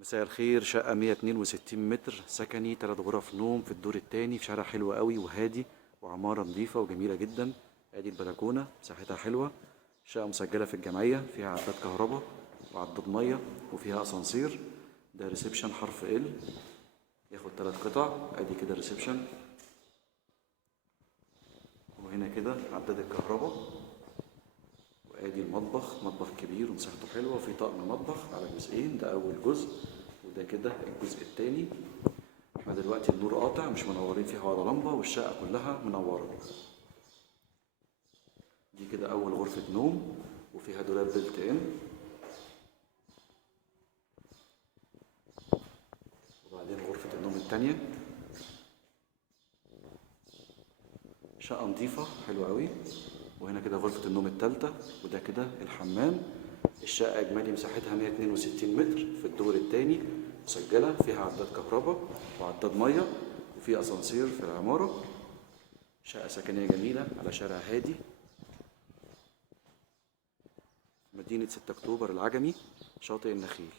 مساء الخير. شقة 162 متر سكني، 3 غرف نوم في الدور التاني في شارع حلو قوي وهادي، وعمارة نظيفة وجميلة جدا. ادي البلكونة مساحتها حلوة. شقة مسجلة في الجمعية، فيها عداد كهرباء وعداد مية وفيها اسانسير. ده ريسبشن حرف ال، ياخد 3 قطع. ادي كده ريسبشن، وهنا كده عداد الكهرباء. وادي المطبخ، مطبخ كبير ومساحته حلوه، وفي طقم مطبخ على جزئين. ده اول جزء، وده كده الجزء التاني. احنا دلوقتي النور قاطع، مش منورين فيها ولا لمبه، والشقه كلها منوره. دي كده اول غرفه نوم، وفيها دولاب بلت ان. وبعدين غرفه النوم التانيه، شقه نظيفه حلوه قوي. وهنا كده غرفه النوم التالتة، وده كده الحمام. الشقة إجمالي مساحتها 162 متر في الدور التاني، مسجلة، فيها عداد كهرباء وعداد مية، وفي أسانسير في العمارة. شقة سكنية جميلة على شارع هادي، مدينة 6 أكتوبر العجمي، شاطئ النخيل.